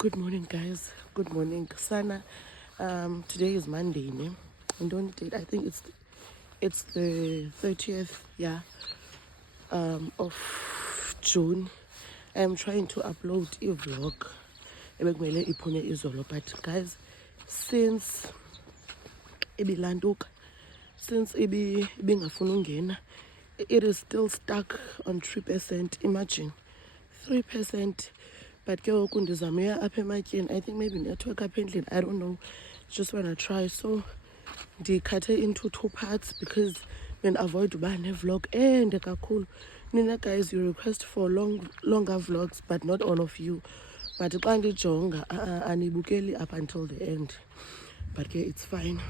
Good morning, guys. Good morning, Sana. Today is Monday, ne? And on date, I think it's the 30th, yeah, of June. I'm trying to upload a vlog. Ebekumele iphume izolo, but guys, since ibilanduka, since ibingafuna ungena, it is still stuck on 3%. Imagine 3%. But ke ngoku ndizame apha ematyeni. I think maybe network apha endlini, I don't know. Just wanna try. So ndikhathe into 2 parts because then avoid uba ne-vlog ende kakhulu. Nina guys, you request for longer vlogs, but not all of you. But xa ndijonga anibukeli up until the end. But ke it's fine.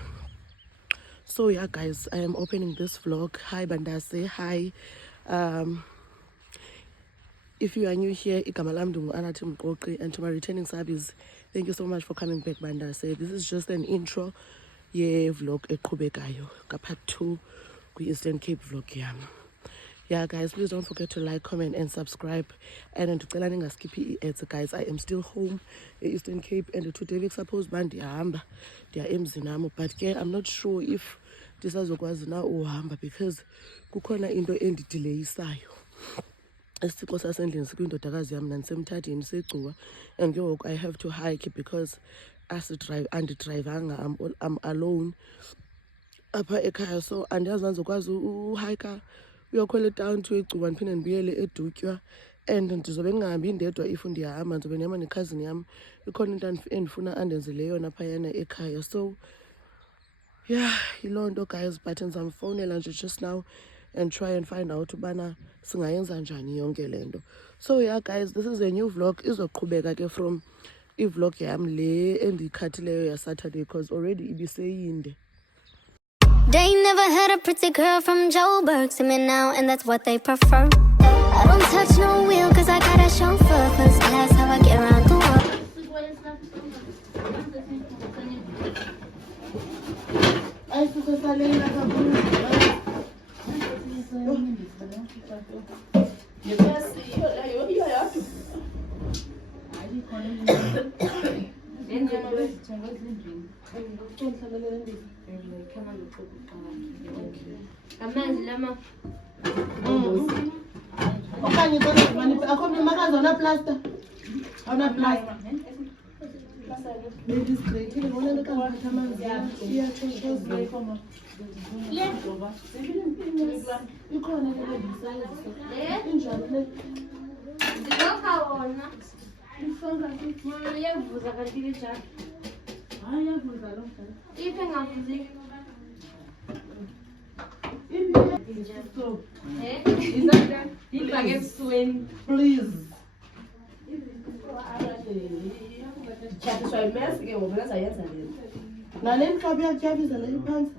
So yeah, guys, I am opening this vlog. Hi Bandase, hi. If you are new here, igama lam ndingu-Anathi Mqoqi, and to my returning subbies, thank you so much for coming back, Bandase. This is just an intro ye-vlog eqhubekayo ka-part 2 kwi-Eastern Cape vlog yam. Yeah, guys, please don't forget to like, comment, and subscribe. And ndicela ningaskiphi ii-ads, guys. I am still home e-Eastern Cape, and today bekusuppose uba ndiyahamba ndiya emzini wam, but ke I'm not sure if ndisazokwazi na uhamba because kukhona into endidileyisayo. Isithixo sasendlini sikwindodakazi yam nandisemthatheni segcuwa, and ke ngoku I have to hike because andidrayivanga, I'm alone apha ekhaya, so andiyazi ndizokwazi uhayika uyokhwela down to egcuwa ndiphinde ndibuyele edutywa, and ndizobe ndingahambi ndedwa if ndiyahamba, ndizobe ndihamba nekhazini yam. Ikhona into endifuna andenzele yona phayana ekhaya. So yeah, yiloo nto guys, but ndizamfowunela nje just now and try and find out ubana singayenza njani yonke le nto. So yeah guys, this is a new vlog. Izoqhubeka ke from i-vlog yam le endiyikhathileyo ya-Saturday because already ibiseyinde. They never had a pretty girl from Joburg to me now, and that's what they prefer. I don't touch no wheel cause I got a chauffeur, first class how I get around the world. Please. Nale mhlobo yakutyabisa le iphantsi.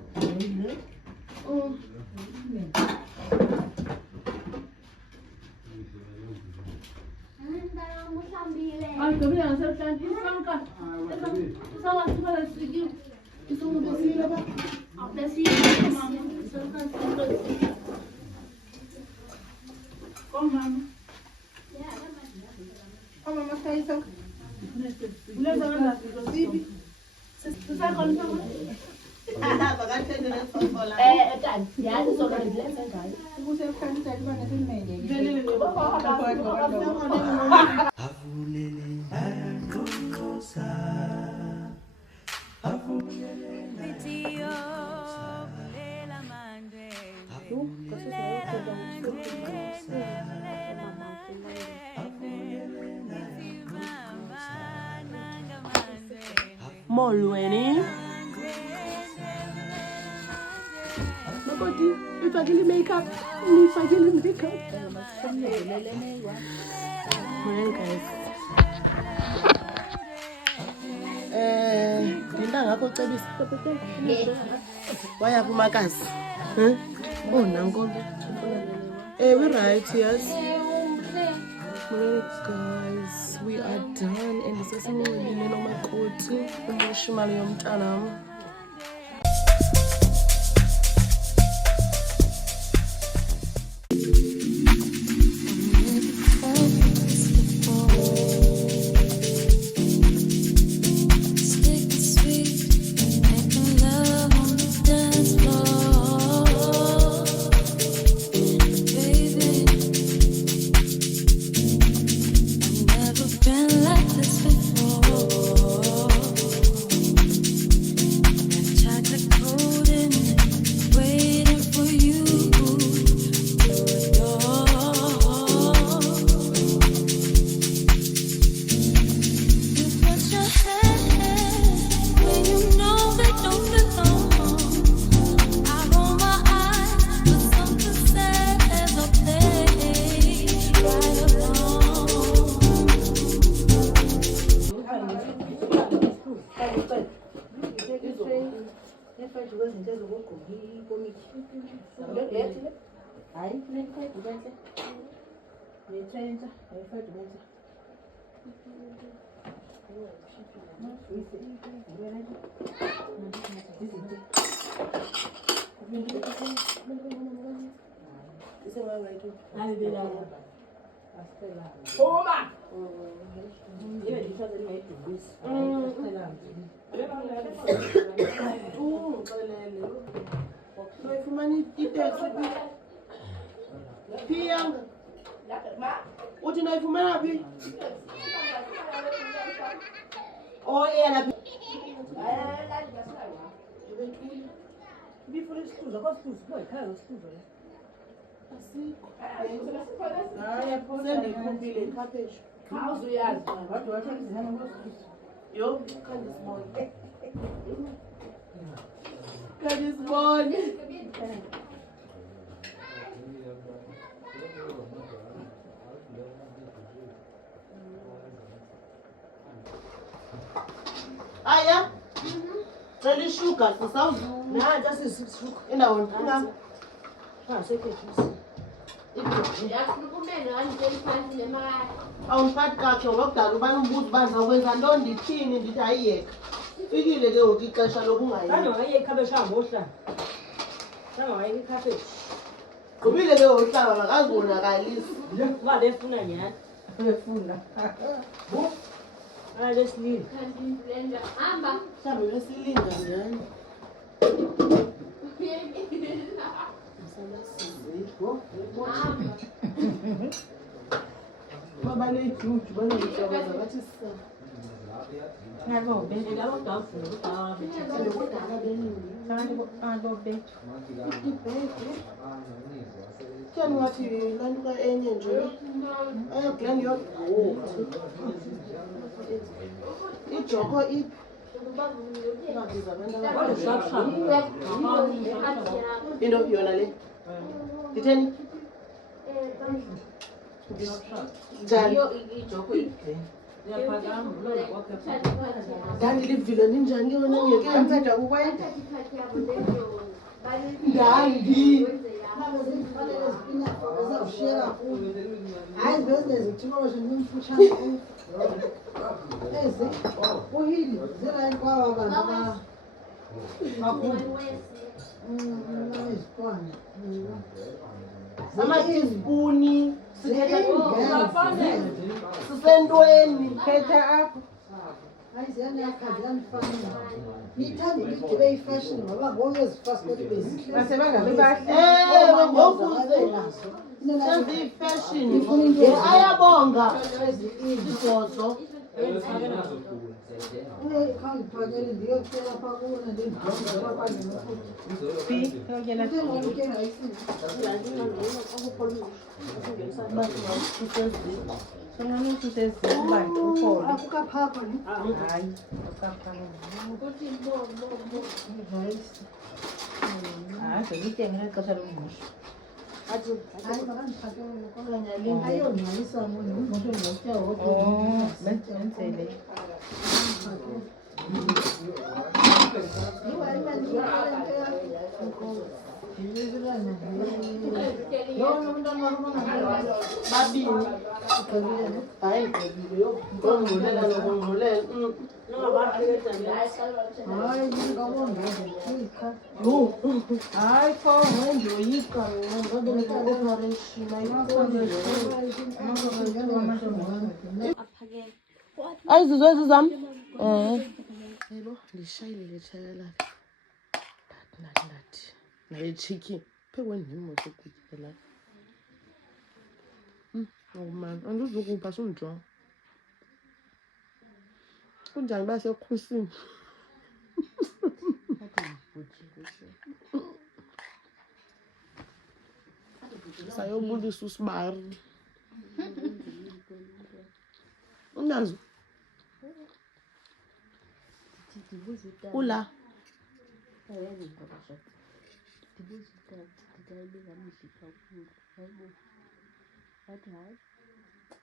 Molweni. Makoti, ifakile makeup. Nifakile makeup. Morning guys. Ndinda ngakho cebisa. Waya kumakazi. Oh nanko. We right, yes. Morning guys, we are done and sesimolile nomakoti umshimali yomntana. Uthi nayifumana phi? Oh yena phi? Before isihluzo kwasihluzo boyikhaya isihluzo la. Asikho. Hayi sendikhumbile ikhapheshu. Awuzuyazi. Kodwa wathi izihamba kwasihluzo. Yo, khandisibone. Khandisibone. Aya. Cela ishuga sisawuzu. Nanti asisishuga. Indawo ngapha. Awungiphathi kakhe ngoba kudala ubani umbuzo uba ndizawukwenza nto ndithini ndithi ayiyeka. Fikile ke ngoku ixesha lokungayeka. Gqibile ke ngoku ihlaba makazibonakalisi. Uba befuna nyhani. Befuna. Lesilile. Mhlawumbi lesilinda nyhani. Baba nejuju banezishokoza bathi sisa. Kani wathi lantu ka enye nje. Ayoglen yo. Ijoko iphi? Into yona le. Ditheni? Njani? Dani livilo ninjani yona ngeke yamphetha ukwenda. Ndandi. Hayi business uthimoshe ngimfushane. Eze uhili zela kwaba abantu ba. Isikwana. Amateaspoon sisentweni Khetha apho. Hayi ziyana yakhazi yanifana. Nithanda igqibe ifashion ngoba bonke ezifashion bezihle. basebangabe bahle ngoku senze ifashion ayabonga igozo Khangiphathele ndiyocela pha kuwona ndendibona kwakanye akukaphapha hayi sengitengela ixesha lomngqusho hayi makandiphathele ayongcwalisa mona umngqusho ndiyawutya wodwa babini hayi ngqibile ngongqulela nokungqulela hayi ngabongeza hayi kho ngendoyika ngoba ne-operation ayizizwe ezizam yebo ndishayile tshaya lakhe ndathi naye chicken phekwe ndimoto ukutya la mani andizukupha sundijonga kunjani basekhusini sayobulisa usibari unazo ula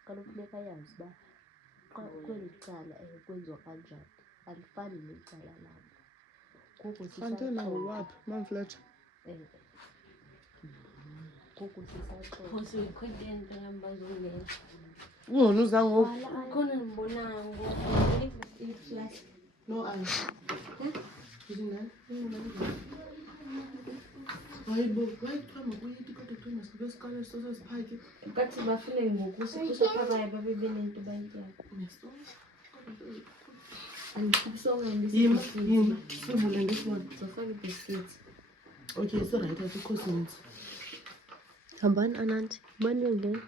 kaloku funeka yazi uba xa kweli cala kwenziwa kanjani alifani necala labo Gogo Antena sisaxoxa. waphi? Mamfletcher. Gogo sisaxoxa. Khosi uyikhwele ntwana bazongena. Ungona uza ngoku? Khona ndibonayo ngoku. Iflash. No eyes. Yini? Hayibo, kuthiwa makuyithi kodwa kuthiwa masibe esikole sosiphaki. Bathi bafune ngoku sikusaphabayo babe benento bayityayo. Andikubisonga Yima, ndisibiscuits. sibule ngesibona. Zofaka ibiscuits. Okay, so right, asikho since. Hambani ananti. Bani yongena.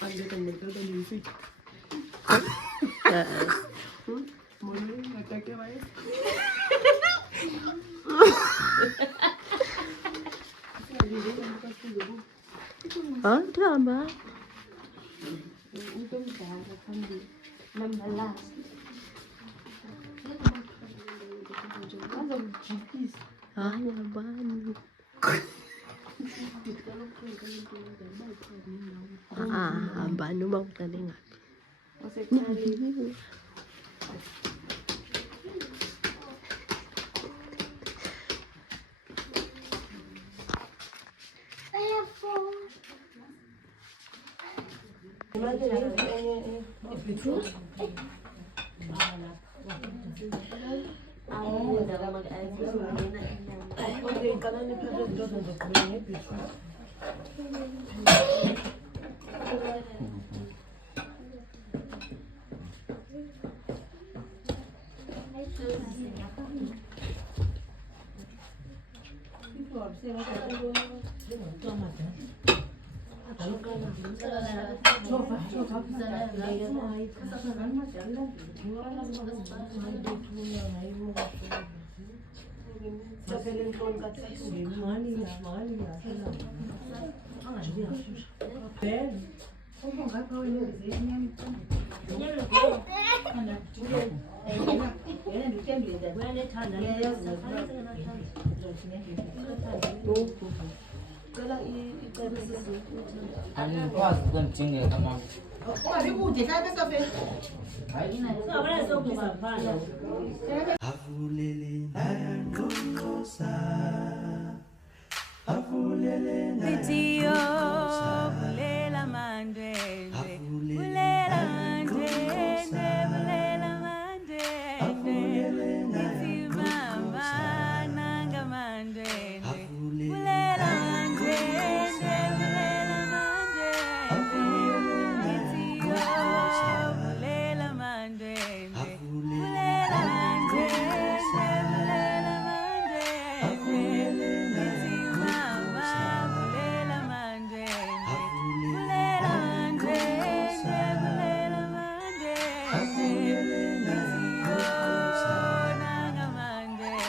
Andeka ndekada ndiyifika. Mona ingatake baye. Ndihamba. Into omdala phambili. Number last. Bazokujikisa. Hayi hambani. Hambani uba uqale ngaphi. Wasecaleni. Angikwazi ukundingeka mama. Video, bulela mandende, bulela mandende, bulela mandende, Ifi mama nanga mandende, bulela mandende, bulela mandende, Video, bulela mandende, bulela mandende, bulela mandende, Ifi mama bulela mandende, bulela mandende, bulela mandende, Ifi nanga mandende,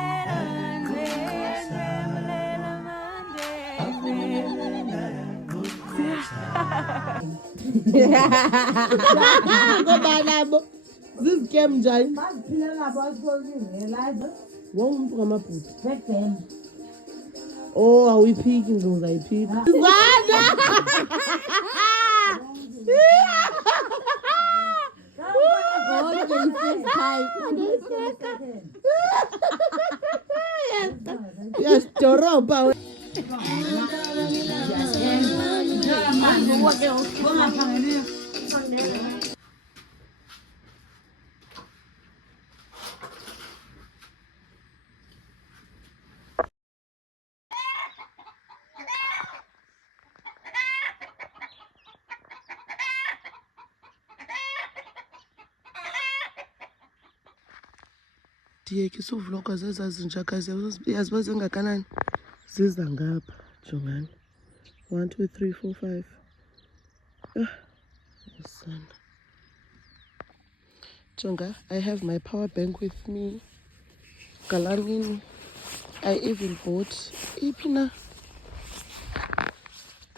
bulela mandende, Ngoba nabo zizicam njani? Baziphile nabo asikozingelayo. Wonke ngamabhuti. Bedem. Oh, awuyiphiki nje uzayiphika. Izandla. Yasdoroba. Ndiyekisa uvloga zezaa zinjakazi yazi uba zingakanani ziza ngapha jongani 1 2 3 4 5 son. Jonga, I have my power bank with me galamini. I even bought ipina.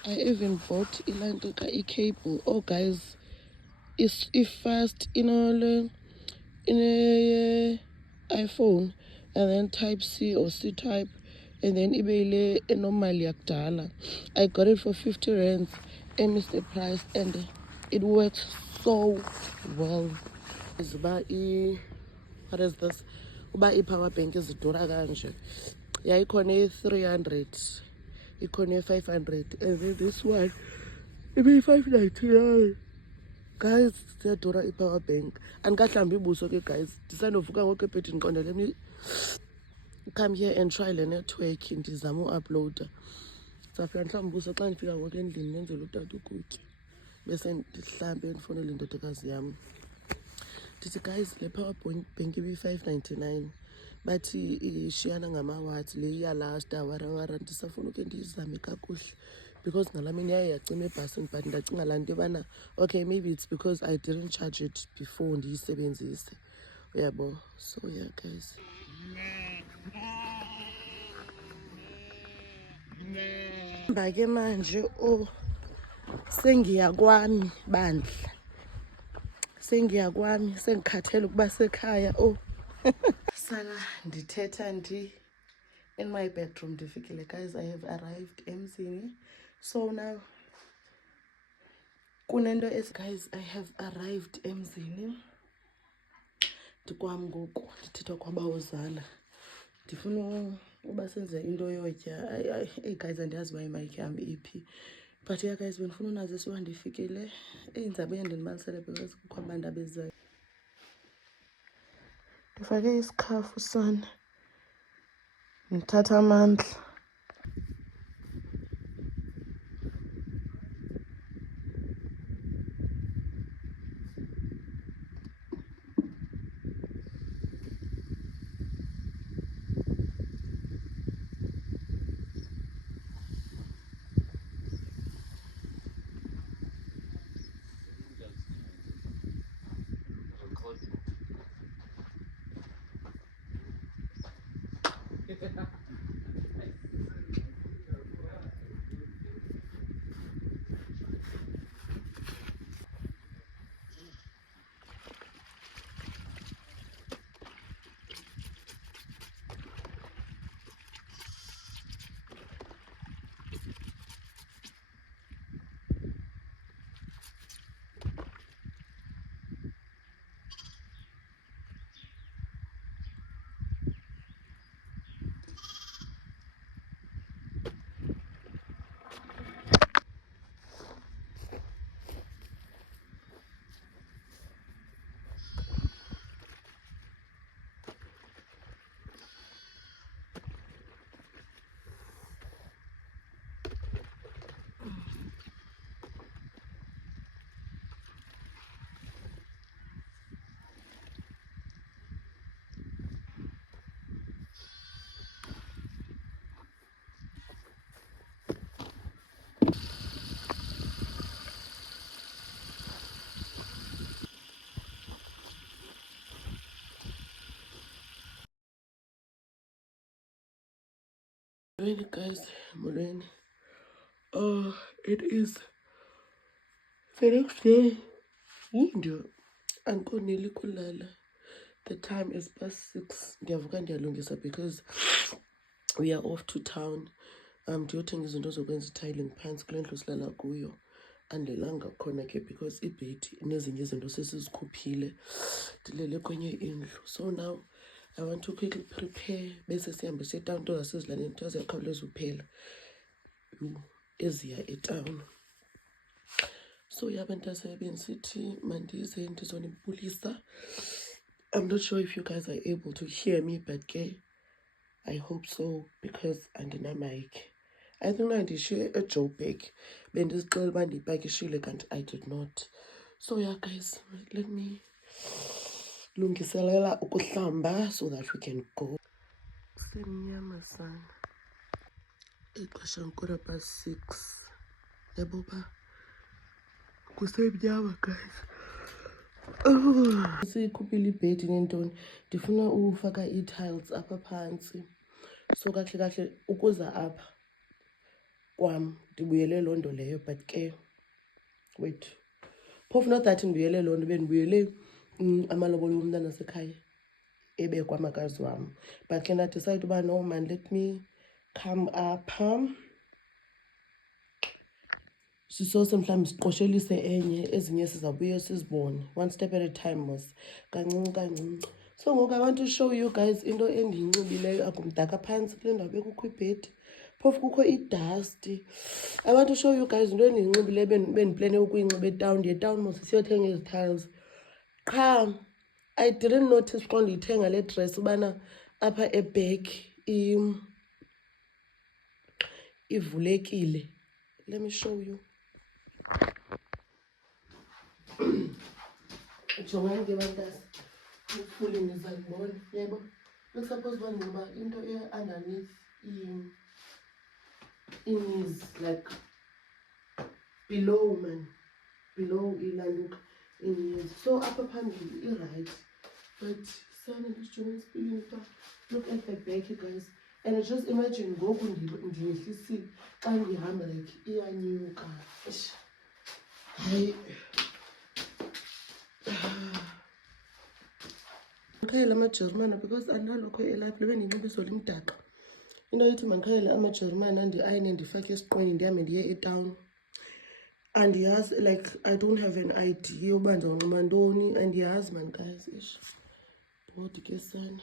I even bought a cable. Oh guys, it's fast in a iPhone and then type C or C type and then ibele normally yakudala. I got it for 50 rands. I missed the price and it works so well. What is this? Uba i-power bank izidura kanje. Yayikhona e-300, ikhona e-500, and then this one ibe-599. Guys, ziyadura i-power bank. Andikahlambi ibuso ke guys. Ndisandovuka ngoku ebhedini ndiqonda let me come here and try le network ndizame uaploada. Ndizawufika ndihlambe ubuso xa ndifika ngoku endlini ndenzele utata ukutya. Bese ndihlambe ndifowunele indodakazi yam. Ndithi guys le power bank ibi-599 bathi ishiyana ngama-watts le iyalasta warawara. Ndisafuna uke ndiyizame kakuhle because ngala mini yaye yacima ebhasini but ndacinga laa nto yobana okay maybe it's because I didn't charge it before ndiyisebenzise, uyabo. So yeah guys, mba ke manje sengiya kwami bandla, sengiya kwami, sengikhathele ukuba sekhaya. Sala ndithetha in my bedroom ndifikile guys. I have arrived emzini. So now kunento guys, I have arrived emzini. Ndikwam ngoku ndithetha kwabawozala. Ndifuna uba senze into yotya. Hey guys, andiyazi uba imayikhi yam iphi. But yeah guys, bendifuna unazisa uba ndifikile. Ndizawube ndinibalisele because kukho abantu abezayo. Ndifake isikhafu sana. Ndithatha amandla. Molweni guys, molweni. It is the next day. Ndio andikoneli kulala. The time is past 6. Ndiyavuka ndiyalungisa because we are off to town. Ndiyothenga izinto zokwenza i-tiling phantsi kule ndlu silala kuyo. Andilanga khona ke because ibhedi nezinye izinto sesizikhuphile. Ndilele kwenye indlu. So now I want to quickly prepare bese sihambe siye etown. Into zasezilalini into ziyakhawuleza uphela eziya etown. So yeah, bantase bensithi mandize ndizonibulisa. I'm not sure if you guys are able to hear me, but I hope so because andina mic. I think ndishiye eJoburg. Bendizixelela uba ndiyipakishile kanti I did not. So yeah guys, let me lungiselela ukuhlamba so that we can go. Kusemnyama sana. Ixesha 6:15. Yabo ba kusemnyama guys. Sikhuphile ibhedi nentoni. Ndifuna ufaka ii-tiles apha phantsi. So kahle kahle ukuza apha kwam ndibuyele loo nto leyo, but ke wait. Phofu not that ndibuyele loo nto, bendibuyele amalobolo womntana wasekhaya ebekwa makazi wam. But ke decide uba no man, let me come up sisose mhlawumbi siqoshelise enye, ezinye sizawubuye sizibone one step at a time mos, kancinci kancinci. So ngoku I want to show you guys into endiyinxibileyo. Akumdaka phantsi kule ndawo bekukho ibhedi, phofu kukho idasti. I want to show you guys into endiyinxibileyo bendiplene ukuyinxiba etawuni. Ndiye etawuni mos siyothenga ezi-tiles. Qha I didn't notice xa ndiyithenga le dress ubana apha eback ivulekile. Let me show you. Jongani ke bantasi, ukufule nizayibona, yebo. Bekusuppose uba ndinxiba into underneath knees, like below man, below ilaluka knees. So apha phambili i-right, but sana ndijonge isipilini pha. Look at the back, you guys. And I just imagine ngoku ndiyehlisile xa ndihamba like iyanyuka. Hayi. Ndikhayela amajerumane because andinalokho elapha bendiyinxiba izolo imdaka. Into ithi mandikhayele amajerumane andi-ayine ndifake esiqwini ndihambe ndiye etawuni. Andiyazi, like I don't have an idea uba ndizawunxiba ntoni. Andiyazi man guys, ish. Bhodi ke sana.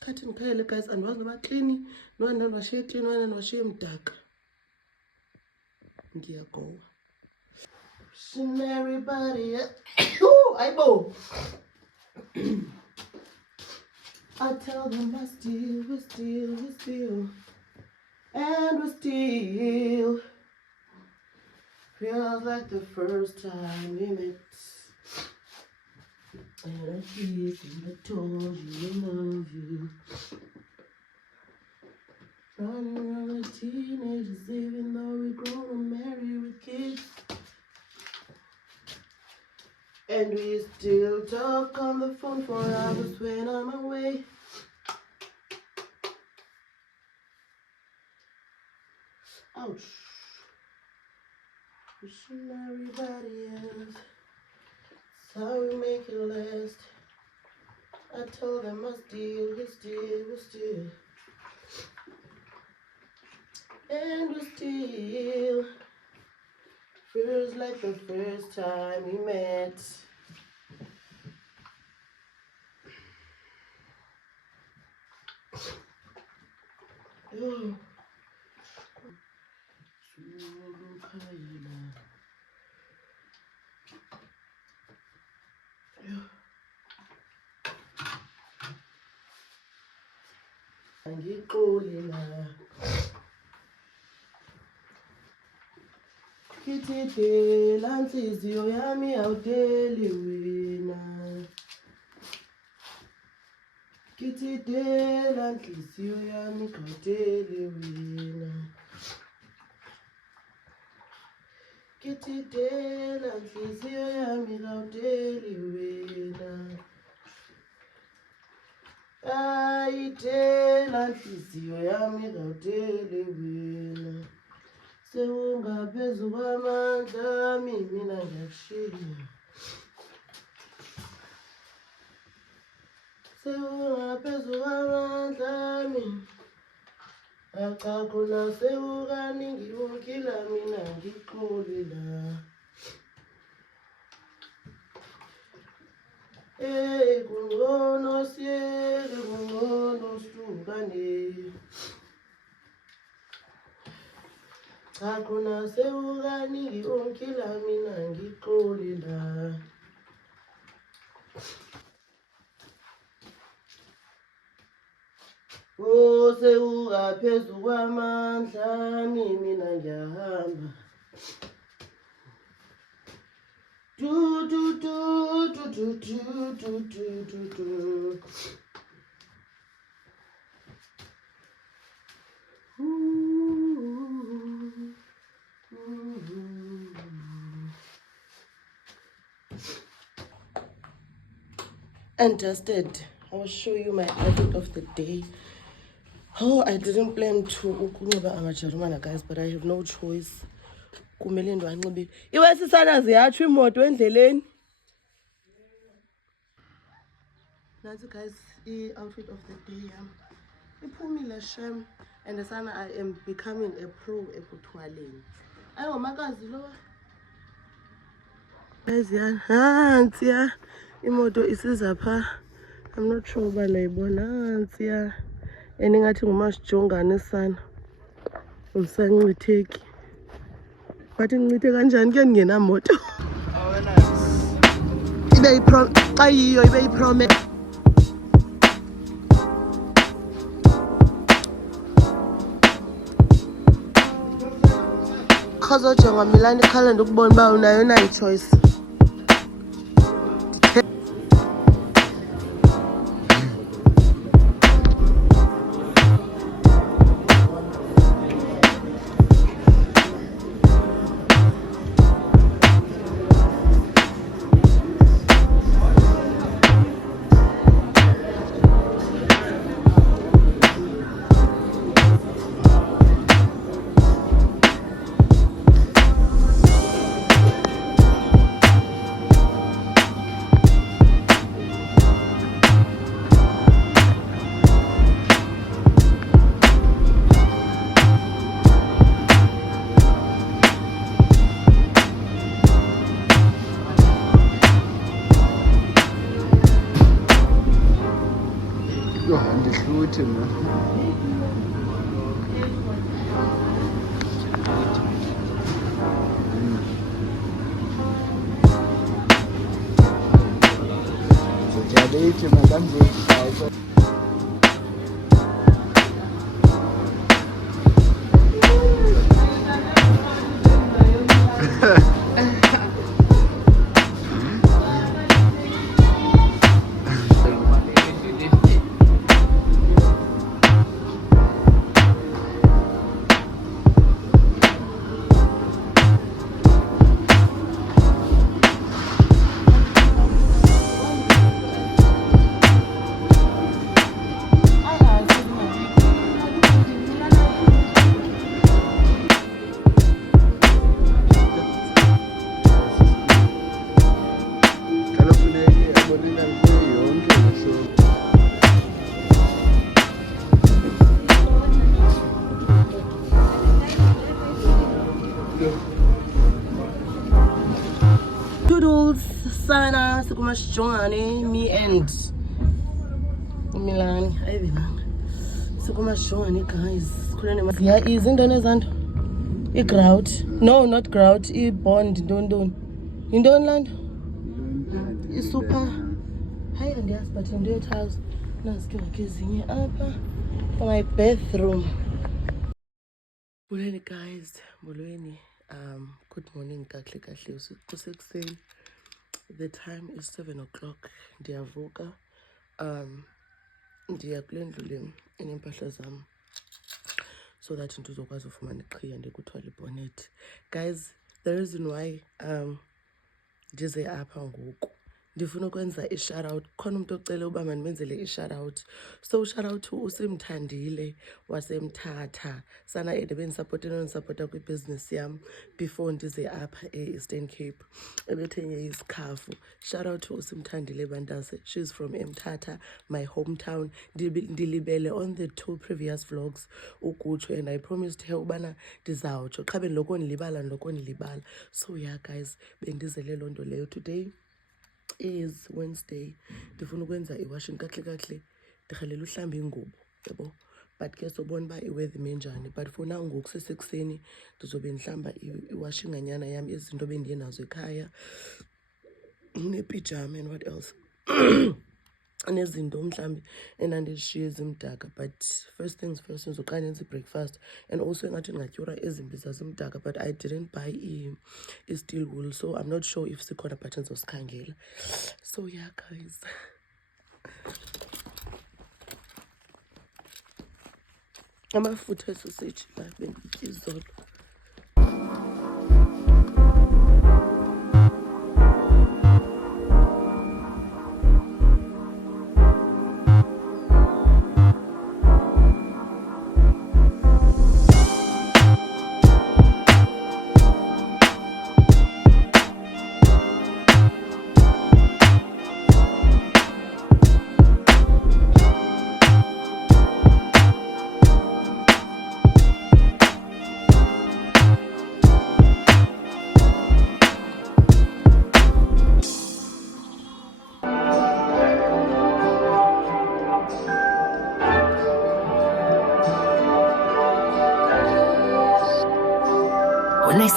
Khathi ndikhayele guys, andiwazi noba klini, noba ndiwashiye klini, noba ndiwashiye mdaka. Ndiyagowa. Everybody, ayibo. I tell them we steal, and we steal. Feels like the first time we met. And I kissed you, I told you I love you. Running around like teenagers, even though we're grown and married with kids. And we still talk on the phone for hours when I'm away. Ouch. Wishing everybody else. It's how we make it last. I told them I steal, we steal. And we steal. Feels like the first time we met. Oh. Angixolila. Kithi la nhliziyo yami awudeli wena. Kithi la nhliziyo yami awudeli wena. Kithi la nhliziyo yami awudeli wena. Ayide la nhliziyo yami awudeli wena. Sewungaphezu kwamandla ami mina ngiyakushiya. Sewungaphezu kwamandla ami. Acha khona sewukaningi unkila mina ngixolila. Kungcono siyeke, kungcono sihlukane. Cha khona sewukaningi unkila mina ngixolila. Oh sewungaphezu kwamandla ami mina ngiyahamba. Do do do do do do do do do do. And dusted. I will show you my outfit of the day. Oh, I didn't plan to ukunxiba amajerumane guys, but I have no choice. Kumele ndiwanxibe. Iwesisana ziyatsho imoto endleleni. That's it guys, the outfit of the day. Iphumile shem, and sana I am becoming a pro ekuthwaleni. Ayo makazi lo. Guys, yeah, nansi ya imoto isiza pha. I'm not sure uba nayibona nansi ya. And ingathi ngumasijongane sana. Umsancitheki. But incithe kanjani ke ndingenamoto? Ibe xa yiyo ibe yipromise. Khazojonga Milani calendar ukubona uba unayo na i-choice. Andihluthi mna. Ndiyabethi makamzozishaya. Toodles, sana, sikumashijongane, me and Milani. Ayibinanga. Sikumashijongane, guys. Yeah, is intoni ezanto? I-grout. No, not grout. I-bond, intoni. Intoni lanto? I-super. Hayi andiyazi but into ye-tiles. Nazike ngakho ezinye apha. For my bathroom. Molweni guys, molweni. Good morning, kahle kusekuseni. The time is 7 o'clock. Ndiyavuka. Ndiya kule ndlu le enempahla zam so that ndizokwazi ufumana iqhiya ndikuthwala ibhonethi. Guys, the reason why ndize apha ngoku ndifuna ukwenza i-shout out. Khona umuntu ocele uba mandimenzele i-shout out. So shout out to uSimthandile waseMthatha. Sana ebendisapota nondisapota kwibusiness yam before ndize apha e-Eastern Cape. Ebethenge isikhafu. Shout out to uSimthandile Bandase. She's from Mthatha, my hometown. Ndilibele on the 2 previous vlogs ukutsho, and I promised her ubana ndizawutsho. Qha bendiloko ndilibala. So yeah guys, bendizele loo nto leyo. Today is Wednesday. Ndifuna ukwenza i-washing kahle. Ndirhalela uhlamba ingubo, yabo. But ke sobona uba iweather ime njani. But for now ngoku sesekuseni ndizobe ndihlamba i-washinganyana yam, izinto bendiye nazo ekhaya. Nepijama and what else? Nezinto mhlambi enandizishiye ezimdaka. But first things first, ndizoqala ndenze breakfast. And also engathi ndingatyura ezimbi zazimdaka, but I didn't buy i-steel wool, so I'm not sure if sikhona buttons zosikhangela. So yeah guys, amafutha esoseji benditya izolo.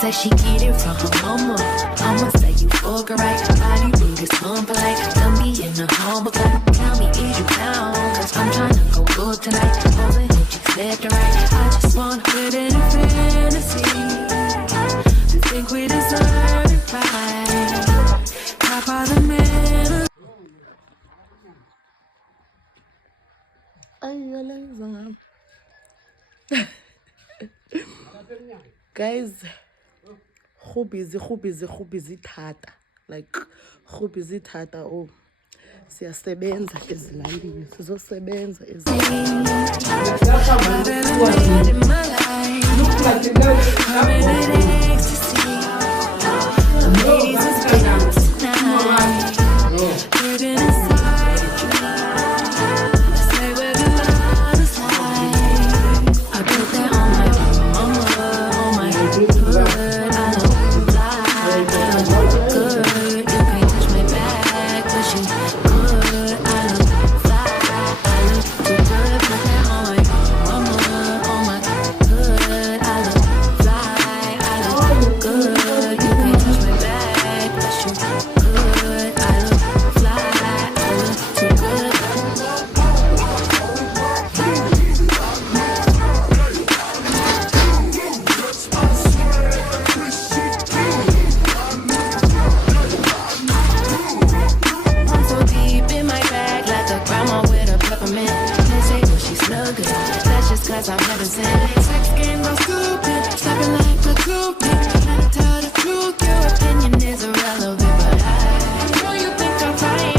say she get it from her mama. I'ma say you fuck her right. Body booty slump like. Tell me in the hall, but tell me is you down? Cause I'm tryna go good tonight. Posing if you slept right. I just wanna put in a fantasy. I think we deserve it right. Top of the middle. Guys, who busy tata. Like, who busy tata. Oh, siyasebenza ezilalini. Sizosebenza ezilalini. Cause I'm never saying sex game go stupid. Stepping like a groupie. Better tell the truth. Your opinion is irrelevant. But I know you think I'm fine.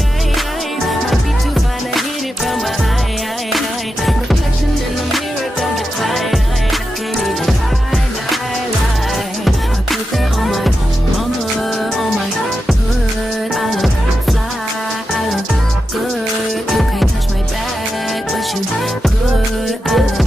Might be too fine to hit it from behind. Reflection in the mirror don't decline. I can't even lie. I put that on my mama, on my hood. I look fly, I look good. You can't touch my back, but you could. I look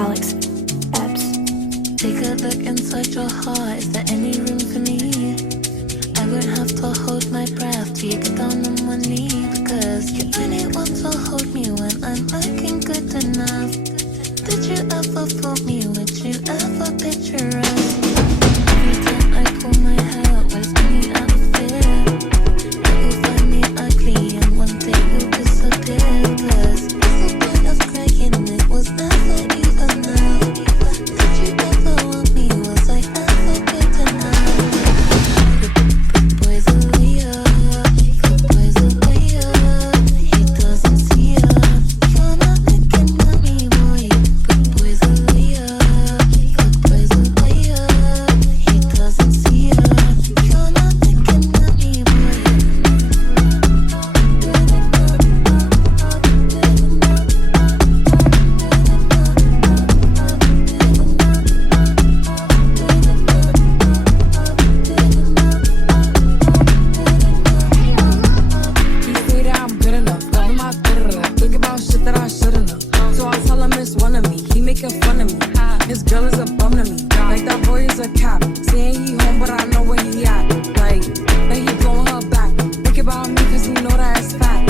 Alex Epps. Take a look inside your heart. Is there any room for me? I would have to hold my breath till you get down on one knee. Because you're the only one to hold me when I'm looking good enough. Did you ever fool me? Would you ever picture us? Every time I pull my hair, where's me out of fear? You find me ugly and one day you'll disappear. Cause the point of crying, it was never even now. Did you ever want me? Was I ever good enough? Good boy's a liar. Good boy's a liar. He doesn't see ya. You're not looking at me, boy. Good boy's a liar. Good boy's a liar. He doesn't see ya. You're not looking at me, boy. He say that I'm good enough, love him I good enough. Think about shit that I shouldn't know. So I tell him it's one of me. He making fun of me. His girl is a bum to me. Like that boy is a cap. Saying he home, but I know where he at. Like, but he blowing her back. Think about me cause he know that it's fat.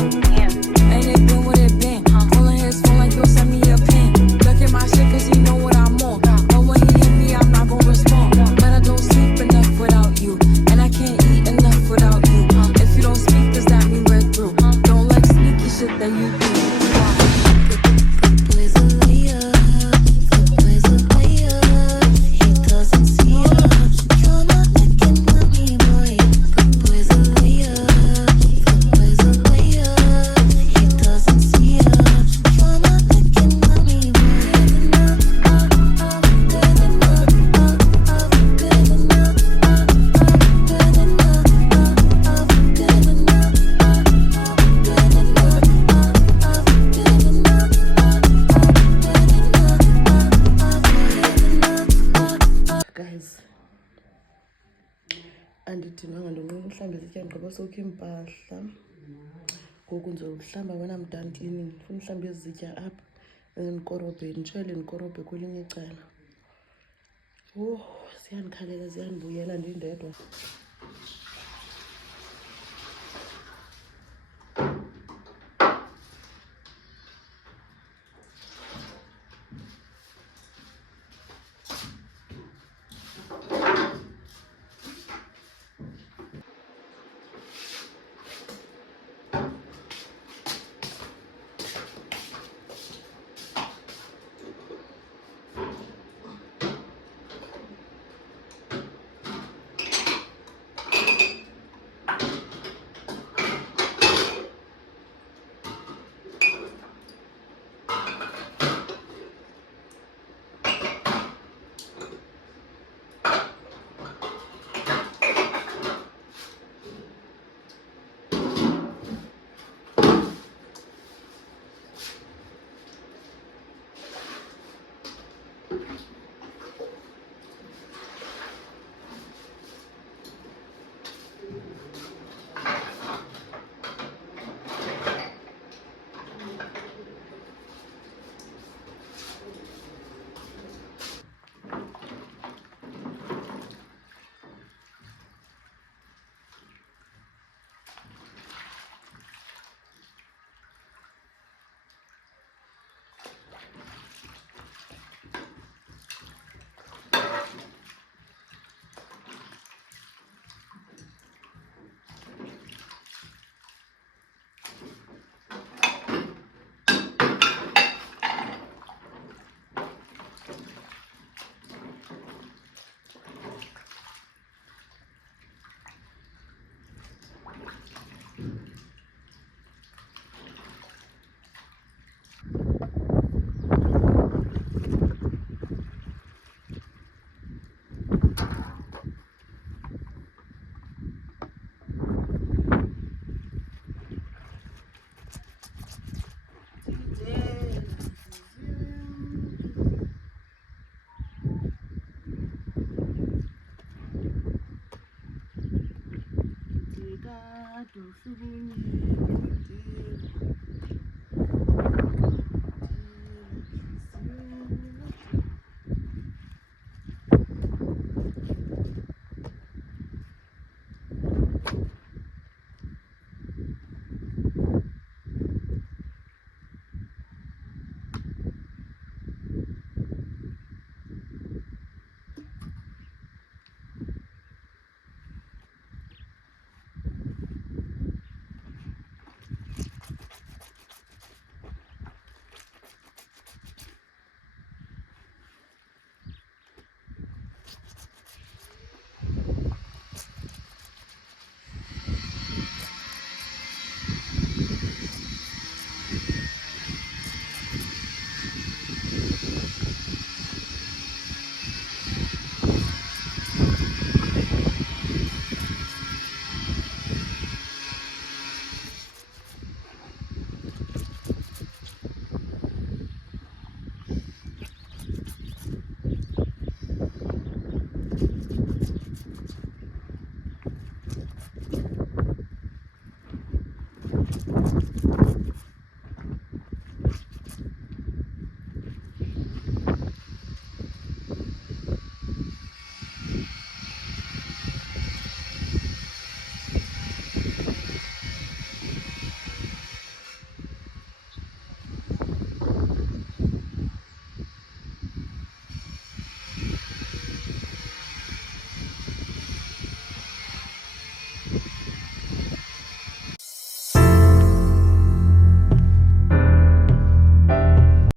Ain't it been what it been? Calling his phone like yo, send me a pin. Ducking my shit cause he know what I'm on. But when he hit me, I'm not gonna respond. But I don't sleep enough without you. And I can't eat enough without you. If you don't speak, does that mean we're through? Don't like sneaky shit that you do. Good boy's a liar. Good boy's a liar. He doesn't see ya. You're not looking at me, boy. Good boy's a liar. Good boy's a liar. He doesn't see ya. You're not looking at me, boy. Guys, andidinwanga ndonqena uhlamba izitya ndigqiba sokha iimpahla. Ngoku ndizohlamba when I'm done cleaning. Ndifuna uhlamba ezi zitya apha and then ndikorobhe, nditshele ndikorobhe kwelinye icala. Oh, ziyandikhalela, ziyandibuyela ndindedwa.